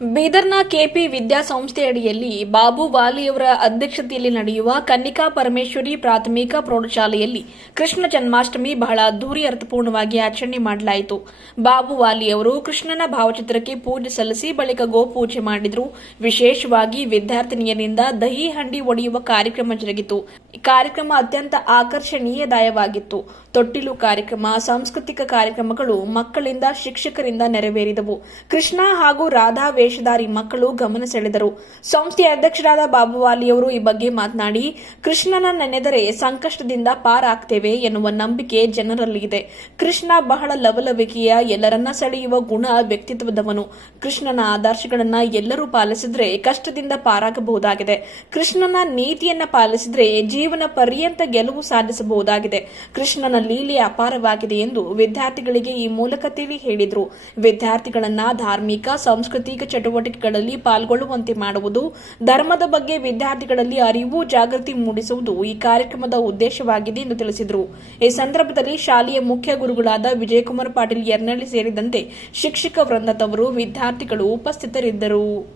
ಬೀದರ್ನ KP ವಿದ್ಯಾಸಂಸ್ಥೆಯಡಿಯಲ್ಲಿ Babu ವಾಲಿಯವರ ಅಧ್ಯಕ್ಷತೆಯಲ್ಲಿ ನಡೆಯುವ ಕನ್ನಿಕಾ ಪರಮೇಶ್ವರಿ ಪ್ರಾಥಮಿಕ ಪ್ರೌಢಶಾಲೆಯಲ್ಲಿ ಕೃಷ್ಣ ಜನ್ಮಾಷ್ಟಮಿ ಬಹಳ ಅದ್ದೂರಿ ಅರ್ಥಪೂರ್ಣವಾಗಿ ಆಚರಣೆ ಮಾಡಲಾಯಿತು. ಬಾಬು ವಾಲಿಯವರು ಕೃಷ್ಣನ ಭಾವಚಿತ್ರಕ್ಕೆ ಪೂಜೆ ಸಲ್ಲಿಸಿ ಬಳಿಕ ಗೋಪೂಜೆ ಮಾಡಿದರು. ವಿಶೇಷವಾಗಿ ವಿದ್ಯಾರ್ಥಿನಿಯರಿಂದ ದಹಿ ಹಂಡಿ ಒಡೆಯುವ ಕಾರ್ಯಕ್ರಮ ಜರುಗಿತು. ಕಾರ್ಯಕ್ರಮ ಅತ್ಯಂತ ಆಕರ್ಷಣೀಯದಾಯವಾಗಿತ್ತು. ತೊಟ್ಟಿಲು ಕಾರ್ಯಕ್ರಮ, ಸಾಂಸ್ಕೃತಿಕ ಕಾರ್ಯಕ್ರಮಗಳು ಮಕ್ಕಳಿಂದ ಶಿಕ್ಷಕರಿಂದ ನೆರವೇರಿದವು. ಕೃಷ್ಣ ಹಾಗೂ ರಾಧಾ ವೇಷಧಾರಿ ಮಕ್ಕಳು ಗಮನ ಸೆಳೆದರು. ಸಂಸ್ಥೆಯ ಅಧ್ಯಕ್ಷರಾದ ಬಾಬುವಾಲಿಯವರು ಈ ಬಗ್ಗೆ ಮಾತನಾಡಿ, ಕೃಷ್ಣನ ನೆನೆದರೆ ಸಂಕಷ್ಟದಿಂದ ಪಾರಾಗ್ತೇವೆ ಎನ್ನುವ ನಂಬಿಕೆ ಜನರಲ್ಲಿ ಇದೆ ಕೃಷ್ಣ ಬಹಳ ಲವಲವಿಕೆಯ ಎಲ್ಲರನ್ನ ಸೆಳೆಯುವ ಗುಣ ವ್ಯಕ್ತಿತ್ವದವನು. ಕೃಷ್ಣನ ಆದರ್ಶಗಳನ್ನ ಎಲ್ಲರೂ ಪಾಲಿಸಿದ್ರೆ ಕಷ್ಟದಿಂದ ಪಾರಾಗಬಹುದಾಗಿದೆ. ಕೃಷ್ಣನ ನೀತಿಯನ್ನ ಪಾಲಿಸಿದ್ರೆ ಜೀವನ ಪರ್ಯಂತ ಗೆಲುವು ಸಾಧಿಸಬಹುದಾಗಿದೆ. ಕೃಷ್ಣನ ಲೀಲೆ ಅಪಾರವಾಗಿದೆ ಎಂದು ವಿದ್ಯಾರ್ಥಿಗಳಿಗೆ ಈ ಮೂಲಕ ತಿಳಿ ಹೇಳಿದರು. ವಿದ್ಯಾರ್ಥಿಗಳನ್ನ ಧಾರ್ಮಿಕ, ಸಾಂಸ್ಕೃತಿಕ ಚಟುವಟಿಕೆಗಳಲ್ಲಿ ಪಾಲ್ಗೊಳ್ಳುವಂತೆ ಮಾಡುವುದು, ಧರ್ಮದ ಬಗ್ಗೆ ವಿದ್ಯಾರ್ಥಿಗಳಲ್ಲಿ ಅರಿವು, ಜಾಗೃತಿ ಮೂಡಿಸುವುದು ಈ ಕಾರ್ಯಕ್ರಮದ ಉದ್ದೇಶವಾಗಿದೆ ಎಂದು ತಿಳಿಸಿದರು. ಈ ಸಂದರ್ಭದಲ್ಲಿ ಶಾಲೆಯ ಮುಖ್ಯ ಗುರುಗಳಾದ ವಿಜಯಕುಮಾರ್ ಪಾಟೀಲ್ ಯರ್ನಳ್ಳಿ ಸೇರಿದಂತೆ ಶಿಕ್ಷಕ ವೃಂದದವರು ವಿದ್ಯಾರ್ಥಿಗಳು ಉಪಸ್ಥಿತರಿದ್ದರು.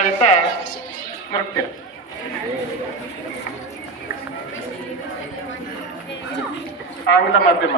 ಮಕ್ಕಳಿಂದ ಮುರುಗ್ತೀರ ಆಂಗ್ಲ ಮಾಧ್ಯಮ.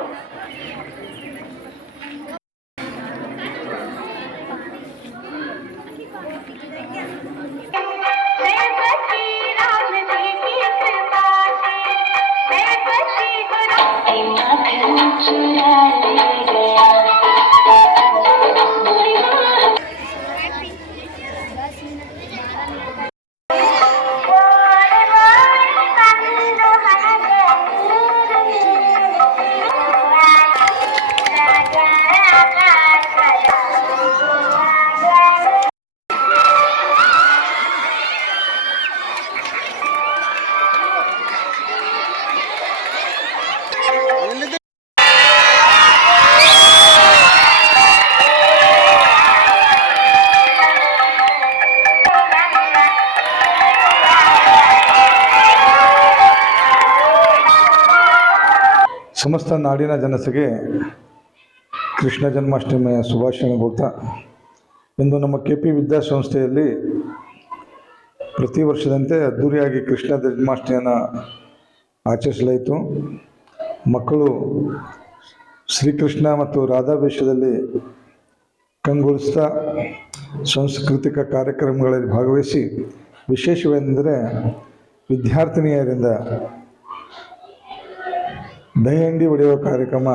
ಸಮಸ್ತ ನಾಡಿನ ಜನತೆಗೆ ಕೃಷ್ಣ ಜನ್ಮಾಷ್ಟಮಿಯ ಶುಭಾಶಯ ಕೊಡ್ತಾ ಇಂದು ನಮ್ಮ ಕೆ ಪಿ ವಿದ್ಯಾಸಂಸ್ಥೆಯಲ್ಲಿ ಪ್ರತಿ ವರ್ಷದಂತೆ ಅದ್ದೂರಿಯಾಗಿ ಕೃಷ್ಣ ಜನ್ಮಾಷ್ಟಮಿಯನ್ನು ಆಚರಿಸಲಾಯಿತು. ಮಕ್ಕಳು ಶ್ರೀಕೃಷ್ಣ ಮತ್ತು ರಾಧಾ ವೇಷದಲ್ಲಿ ಕಂಗೊಳಿಸ್ತಾ ಸಾಂಸ್ಕೃತಿಕ ಕಾರ್ಯಕ್ರಮಗಳಲ್ಲಿ ಭಾಗವಹಿಸಿ, ವಿಶೇಷವೆಂದರೆ ವಿದ್ಯಾರ್ಥಿನಿಯರಿಂದ ದಹಿಹಂಡಿ ಹೊಡೆಯುವ ಕಾರ್ಯಕ್ರಮ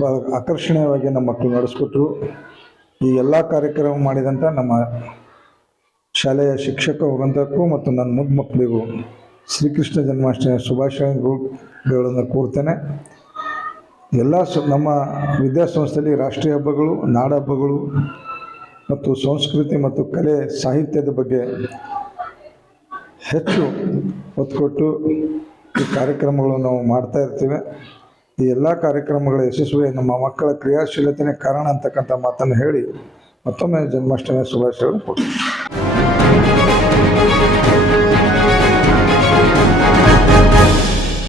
ಭಾಳ ಆಕರ್ಷಣೀಯವಾಗಿ ನಮ್ಮ ಮಕ್ಕಳು ನಡೆಸ್ಕೊಟ್ರು. ಈ ಎಲ್ಲ ಕಾರ್ಯಕ್ರಮ ಮಾಡಿದಂಥ ನಮ್ಮ ಶಾಲೆಯ ಶಿಕ್ಷಕ ವೃಂದಕ್ಕೂ ಮತ್ತು ನನ್ನ ಮುದ್ದು ಮಕ್ಕಳಿಗೂ ಶ್ರೀಕೃಷ್ಣ ಜನ್ಮಾಷ್ಟಮಿ ಶುಭಾಶಯಗಳನ್ನು ಕೋರ್ತೇನೆ ಎಲ್ಲ ನಮ್ಮ ವಿದ್ಯಾಸಂಸ್ಥೆಯಲ್ಲಿ ರಾಷ್ಟ್ರೀಯ ಹಬ್ಬಗಳು, ನಾಡ ಹಬ್ಬಗಳು ಮತ್ತು ಸಂಸ್ಕೃತಿ ಮತ್ತು ಕಲೆ ಸಾಹಿತ್ಯದ ಬಗ್ಗೆ ಹೆಚ್ಚು ಒತ್ತು ಕೊಟ್ಟು ಈ ಕಾರ್ಯಕ್ರಮಗಳನ್ನು ನಾವು ಮಾಡ್ತಾ ಇರ್ತೀವಿ. ಈ ಎಲ್ಲ ಕಾರ್ಯಕ್ರಮಗಳ ಯಶಸ್ವಿ ನಮ್ಮ ಮಕ್ಕಳ ಕ್ರಿಯಾಶೀಲತೆನೇ ಕಾರಣ ಅಂತಕ್ಕಂಥ ಮಾತನ್ನು ಹೇಳಿ ಮತ್ತೊಮ್ಮೆ ಜನ್ಮಾಷ್ಟಮಿ ಶುಭಾಶಯಗಳನ್ನು ಕೊಡ್ತೀನಿ